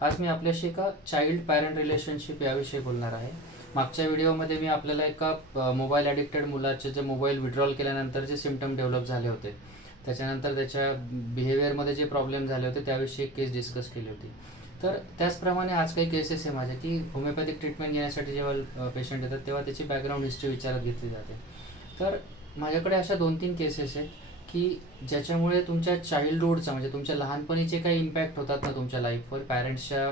आज मी आपल्याशी एका चाइल्ड पॅरेंट रिलेशनशिप याविषयी बोलणार आहे. मागच्या व्हिडिओमध्ये मी आपल्याला एका मोबाईल ॲडिक्टेड मुलाचे जे मोबाईल विड्रॉल केल्यानंतर जे सिम्पटम डेव्हलप झाले होते, त्याच्यानंतर त्याच्या बिहेवियरमध्ये जे प्रॉब्लेम झाले होते त्याविषयी एक केस डिस्कस केली होती. तर त्याचप्रमाणे आज काही केसेस आहे माझ्या की होमिओपॅथिक ट्रीटमेंट घेण्यासाठी जेव्हा पेशंट येतात तेव्हा त्याची बॅकग्राऊंड हिस्ट्री विचारात घेतली जाते. तर माझ्याकडे अशा 2-3 केसेस आहेत की ज्याच्यामुळे तुमच्या चाइल्डहूडचा म्हणजे तुमच्या लहानपणीचे काही इम्पॅक्ट होतात ना तुमच्या लाईफवर पॅरेंट्सच्या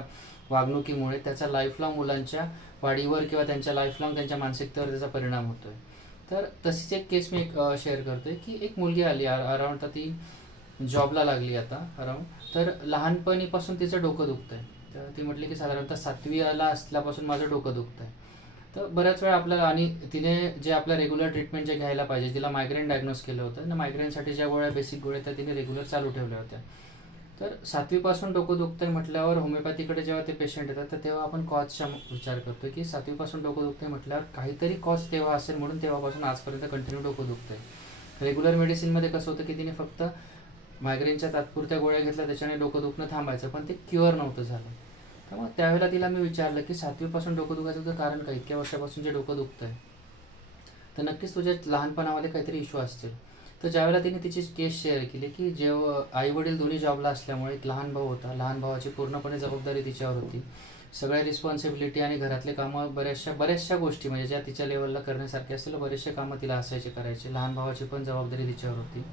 वागणुकीमुळे, त्याचा लाईफलॉंग मुलांच्या वाढीवर किंवा त्यांच्या लाईफलॉंग त्यांच्या मानसिकतेवर त्याचा परिणाम होतो आहे. तर तशीच एक केस मी शेअर करतो आहे की एक मुलगी आली अराउंड, तर ती जॉबला लागली आता अराउंड. तर लहानपणीपासून तिचं डोकं दुखतं आहे. तर ती म्हटली की साधारणतः 7वीला असल्यापासून माझं डोकं दुखतं आहे. तर बऱ्याच वेळा आपल्याला, आणि तिने जे आपल्या रेग्युलर ट्रीटमेंट जे घ्यायला पाहिजे, तिला मायग्रेन डायग्नोस केलं होतं ना, मायग्रेनसाठी ज्या गोळ्या बेसिक गोळ्या त्या तिने रेग्युलर चालू ठेवल्या होत्या. तर 7वीपासून डोकं दुखतंय म्हटल्यावर होमिओपॅथीकडे जेव्हा ते पेशंट येतात तर तेव्हा आपण कॉजचा विचार करतो की 7वीपासून डोकं दुखतंय म्हटल्यावर काहीतरी कॉज तेव्हा असेल, म्हणून तेव्हापासून आजपर्यंत कंटिन्यू डोकं दुखतंय. रेग्युलर मेडिसिनमध्ये कसं होतं की तिने फक्त मायग्रेनच्या तात्पुरत्या गोळ्या घेतल्या, त्याच्याने डोकं दुखणं थांबायचं, पण ते क्युअर नव्हतं झालं. तर मग त्यावेळेला तिला मी विचारलं की 7वीपासून डोकं दुखायचं तर कारण काय, इतक्या वर्षापासून जे डोकं दुखतं आहे तर नक्कीच तुझ्या लहानपणामध्ये काहीतरी इश्यू असतील. तर ज्यावेळेला तिने तिची केस शेअर केली की जेव्हा आई वडील दोन्ही जॉबला असल्यामुळे एक लहान भाऊ होता, लहान भावाची पूर्णपणे जबाबदारी तिच्यावर होती, सगळ्या रिस्पॉन्सिबिलिटी आणि घरातले कामं बऱ्याचशा गोष्टी म्हणजे ज्या तिच्या लेवलला करण्यासारखे असतील बरेचसे कामं तिला असायचे करायचे, लहान भावाची पण जबाबदारी तिच्यावर होती.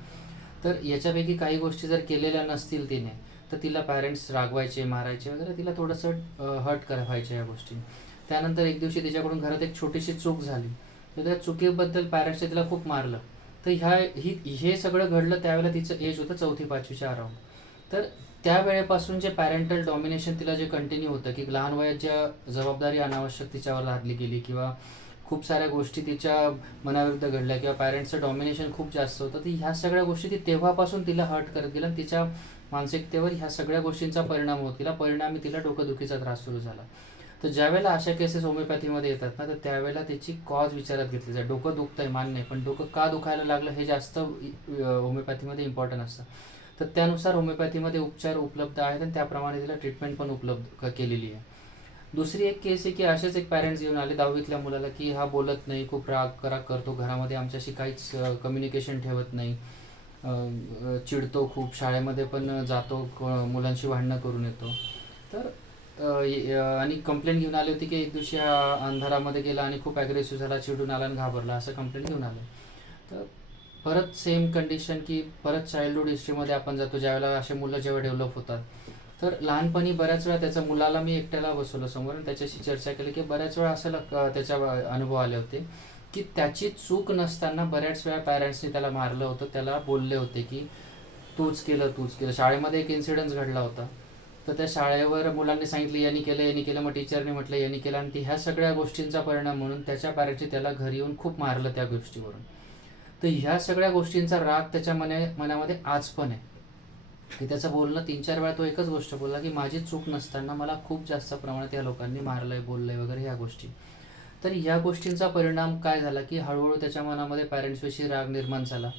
तर याच्यापैकी काही गोष्टी जर केलेल्या नसतील तिने तर तिला पॅरेंट्स रागवायचे, मारायचे वगैरे, तिला थोडंसं हर्ट व्हायच्या या गोष्टी. त्यानंतर एक दिवशी तिच्याकडून घरात एक छोटीशी चूक झाली, तर त्या चुकीबद्दल पॅरेंट्सने तिला खूप मारलं. तर हे सगळं घडलं त्यावेळेला तिचं एज होतं 4थी-5वीच्या अराउंड. तर त्यावेळेपासून जे पॅरेंटल डॉमिनेशन तिला जे कंटिन्यू होतं की लहान वयात ज्या जबाबदारी अनावश्यक तिच्यावर लादली गेली किंवा खूप साऱ्या गोष्टी तिच्या मनाविरुद्ध घडल्या किंवा पॅरेंट्सचं डॉमिनेशन खूप जास्त होतं, तर ह्या सगळ्या गोष्टी ती तेव्हापासून तिला हर्ट करत गेल्या आणि तिच्या मानसिकतेवर ह्या सगळ्या गोष्टींचा परिणाम होत गेला. परिणामी तिला डोकंदुखीचा त्रास सुरू झाला. तर ज्यावेळेला अशा केसेस होमिओपॅथीमध्ये येतात ना, तर त्यावेळेला त्याची कॉज विचारात घेतली जाते. डोकं दुखतंय मान्य आहे, पण डोकं का दुखायला लागलं हे जास्त होमिओपॅथीमध्ये इम्पॉर्टंट असतं. तर त्यानुसार होमिओपॅथीमध्ये उपचार उपलब्ध आहेत आणि त्याप्रमाणे तिला ट्रीटमेंट पण उपलब्ध केलेली आहे. दुसरी एक केस आहे की असेच एक पॅरेंट्स घेऊन आले 10वीतल्या मुलाला की हा बोलत नाही, खूप राग करतो, घरामध्ये आमच्याशी काहीच कम्युनिकेशन ठेवत नाही, चिडतो खूप, शाळेमध्ये पण जातो, मुलांशी भांडणं करून येतो. तर आणि कंप्लेंट घेऊन आली होती की एक दिवशी हा अंधारामध्ये गेला आणि खूप ॲग्रेसिव्ह झाला, चिडून आला आणि घाबरला, असं कंप्लेंट घेऊन आलं. तर परत सेम कंडिशन की परत चाइल्डहूड हिस्ट्रीमध्ये आपण जातो, ज्यावेळेला असे मुलं जेव्हा डेव्हलप होतात. तर लहानपणी बऱ्याच वेळा त्याच्या मुलाला मी एकट्याला बसवलं समोर आणि त्याच्याशी चर्चा केली की बऱ्याच वेळा असं त्याच्या अनुभव आले होते की त्याची चूक नसताना बऱ्याच वेळा पॅरेंट्सनी त्याला मारलं होतं, त्याला बोलले होते की तूच केलं. शाळेमध्ये एक इन्सिडन्स घडला होता, तर त्या शाळेवर मुलांनी सांगितलं यांनी केलं, मग टीचरने म्हटलं यांनी केलं, आणि ह्या सगळ्या गोष्टींचा परिणाम म्हणून त्याच्या पॅरेंट्सनी त्याला घरी येऊन खूप मारलं त्या गोष्टीवरून. तर ह्या सगळ्या गोष्टींचा राग त्याच्या मनामध्ये आज पण आहे की त्याचं बोलणं 3-4 वेळा तो एकच गोष्ट बोलला की माझी चूक नसताना मला खूप जास्त प्रमाणात या लोकांनी मारलंय, बोललंय वगैरे ह्या गोष्टी. तर ह्या गोष्टींचा परिणाम काय झाला की हळूहळू त्याच्या मनामध्ये पॅरेंट्सविषयी राग निर्माण झाला,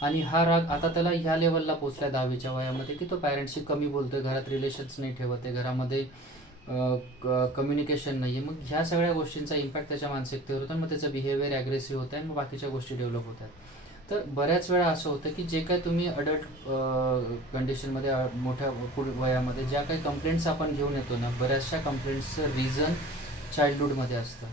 आणि हा राग आता त्याला ह्या लेवलला पोचला 10वीच्या वयामध्ये की तो पॅरेंट्सशी कमी बोलतोय, घरात रिलेशन्स नाही ठेवत आहे, घरामध्ये कम्युनिकेशन नाही आहे. मग ह्या सगळ्या गोष्टींचा इम्पॅक्ट त्याच्या मानसिकतेवर होतो आणि मग त्याचं बिहेवियर ॲग्रेसिव्ह होतं आणि मग बाकीच्या गोष्टी डेव्हलप होतात. तर बऱ्याच वेळा असं होतं की जे काही तुम्ही अडल्ट कंडिशनमध्ये मोठ्या वयामध्ये ज्या काही कंप्लेंट्स आपण घेऊन येतो ना, बऱ्याचशा कंप्लेंट्सचं रिझन चाइल्डहूडमध्ये असतं.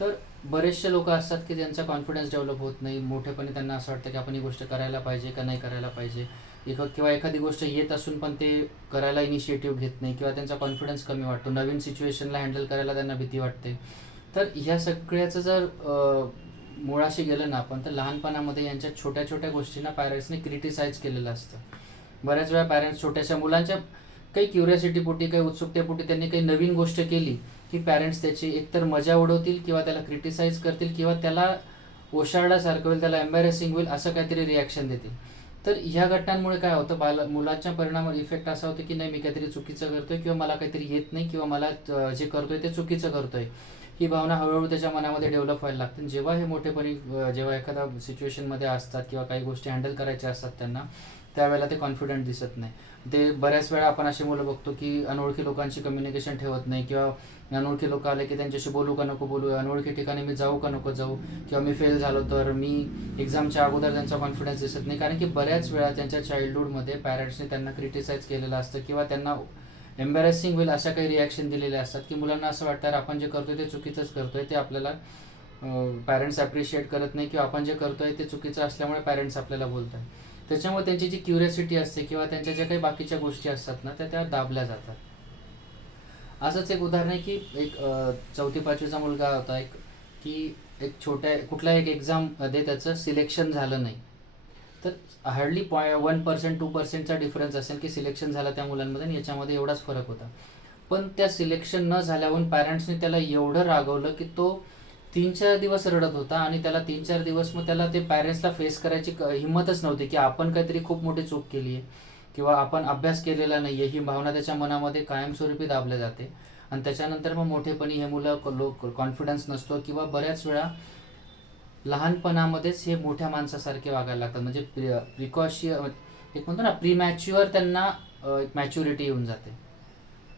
तर बरेचसे लोक असतात की त्यांचा कॉन्फिडन्स डेव्हलप होत नाही, मोठेपणी त्यांना असं वाटतं की आपण ही गोष्ट करायला पाहिजे का नाही करायला पाहिजे, किंवा एखादी गोष्ट येत असून पण ते करायला इनिशिएटिव्ह घेत नाही, किंवा त्यांचा कॉन्फिडन्स कमी वाटतो, नवीन सिच्युएशनला हँडल करायला त्यांना भीती वाटते. तर ह्या सगळ्याचं जर मुळाशी गेलं ना आपण, तर लहानपणामध्ये यांच्या छोट्या छोट्या गोष्टींना पॅरेंट्सने क्रिटिसाइज केलेलं असतं. बऱ्याच वेळा पॅरेंट्स छोट्याशा मुलांच्या काही क्युरिओसिटीपोटी, काही उत्सुकतेपोटी त्यांनी काही नवीन गोष्ट केली की पॅरेंट्स त्याची एकतर मजा उडवतील किंवा त्याला क्रिटिसाइज करतील किंवा त्याला ओशाळल्यासारखं होईल, त्याला एम्बॅरेसिंग होईल, असं काहीतरी रिॲक्शन देतील. तर ह्या घटनांमुळे काय होतं, मुलाच्या परिणामावर इफेक्ट असा होतो की नाही, मी काहीतरी चुकीचं करतोय किंवा मला काहीतरी येत नाही किंवा मला जे करतोय ते चुकीचं करतोय, ही भावना हळूहळू त्याच्या मनामध्ये डेव्हलप व्हायला लागते. जेव्हा हे मोठेपणी जेव्हा एखाद्या सिच्युएशनमध्ये असतात किंवा काही गोष्टी हँडल करायच्या असतात त्यांना, त्यावेळेला ते कॉन्फिडंट दिसत नाही. ते बऱ्याच वेळा आपण अशी मुलं बघतो की अनोळखी लोकांशी कम्युनिकेशन ठेवत नाही, किंवा अनोळखी लोक आले की त्यांच्याशी बोलू का नको बोलू, अनोळखी ठिकाणी मी जाऊ का नको जाऊ, किंवा मी फेल झालो तर मी एक्झामच्या अगोदर त्यांचा कॉन्फिडन्स दिसत नाही. कारण की बऱ्याच वेळा त्यांच्या चाइल्डहूडमध्ये पॅरेंट्सने त्यांना क्रिटिसाइज केलेलं असतं, किंवा त्यांना एम्बॅरेसिंग होईल अशा काही रिॲक्शन दिलेल्या असतात की मुलांना असं वाटतं आपण जे करतोय ते चुकीचंच करतोय, ते आपल्याला पॅरेंट्स ॲप्रिशिएट करत नाही, किंवा आपण जे करतोय ते चुकीचं असल्यामुळे पॅरेंट्स आपल्याला बोलत आहे. त्याच्यामुळे त्यांची जी क्युरियोसिटी असते किंवा त्यांच्या ज्या काही बाकीच्या गोष्टी असतात ना त्या दाबल्या जातात. असंच एक उदाहरण आहे की एक 4वी-5वीचा मुलगा होता, एक छोट्या कुठला एक एक्झाम मध्ये त्याचं सिलेक्शन झालं नाही. तर हार्डली 1% 2%चा डिफरन्स असेल की सिलेक्शन झालं त्या मुलांमध्ये, आणि याच्यामध्ये एवढाच फरक होता. पण त्या सिलेक्शन न झाल्यावर पॅरेंट्सने त्याला एवढं रागवलं की तो 3-4 दिवस रडत होता, आणि त्याला 3-4 दिवस मग त्याला ते पॅरेंट्सला फेस करायची हिंमतच नव्हती की आपण काहीतरी खूप मोठी चूक केली आहे, किंवा आपण अभ्यास केलेला नाही आहे, ही भावना त्याच्या मनामध्ये कायमस्वरूपी दाबल्या जाते. आणि त्याच्यानंतर मग मोठेपणी हे मुलं कॉन्फिडन्स नसतो, किंवा बऱ्याच वेळा लहानपणामध्येच हे मोठ्या माणसासारखे वागायला लागतात. म्हणजे एक म्हणतो ना प्रीमॅच्युअर त्यांना एक मॅच्युरिटी येऊन जाते.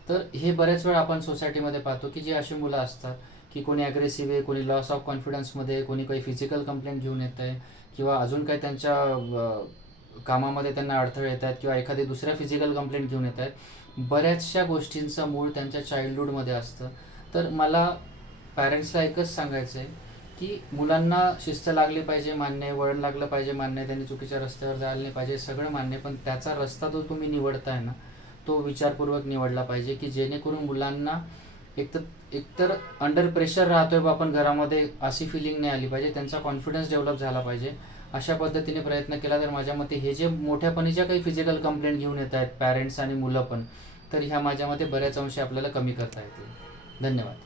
तर हे बऱ्याच वेळा आपण सोसायटीमध्ये पाहतो की जी अशी मुलं असतात की कोणी ॲग्रेसिव्ह आहे, कोणी लॉस ऑफ कॉन्फिडन्समध्ये, कोणी काही फिजिकल कंप्लेंट घेऊन येत आहे, किंवा अजून काही त्यांच्या कामामध्ये त्यांना अडथळे येत आहेत, किंवा एखादी दुसऱ्या फिजिकल कंप्लेंट घेऊन येत आहेत. बऱ्याचशा गोष्टींचं मूळ त्यांच्या चाइल्डहूडमध्ये असतं. तर मला पॅरेंट्सला एकच सांगायचं आहे की मुलांना शिस्त लागली पाहिजे, मान्य आहे, वळण लागलं पाहिजे, मान्य आहे, त्यांनी चुकीच्या रस्त्यावर जायला नाही पाहिजे, सगळं मान्य आहे. पण त्याचा रस्ता जो तुम्ही निवडताय ना तो विचारपूर्वक निवडला पाहिजे, की जेणेकरून मुलांना एकतर अंडर प्रेशर राहतोय बा आपण घरामध्ये अशी फिलिंग नाही आली पाहिजे, त्यांचा कॉन्फिडन्स डेव्हलप झाला पाहिजे. अशा पद्धतीने प्रयत्न केला तर माझ्या मते हे जे मोठ्यापणीच्या काही फिजिकल कंप्लेंट घेऊन येत आहेत पॅरेंट्स आणि मुलं पण, तर ह्या माझ्या मते बऱ्याच अंशी आपल्याला कमी करता येतील. धन्यवाद.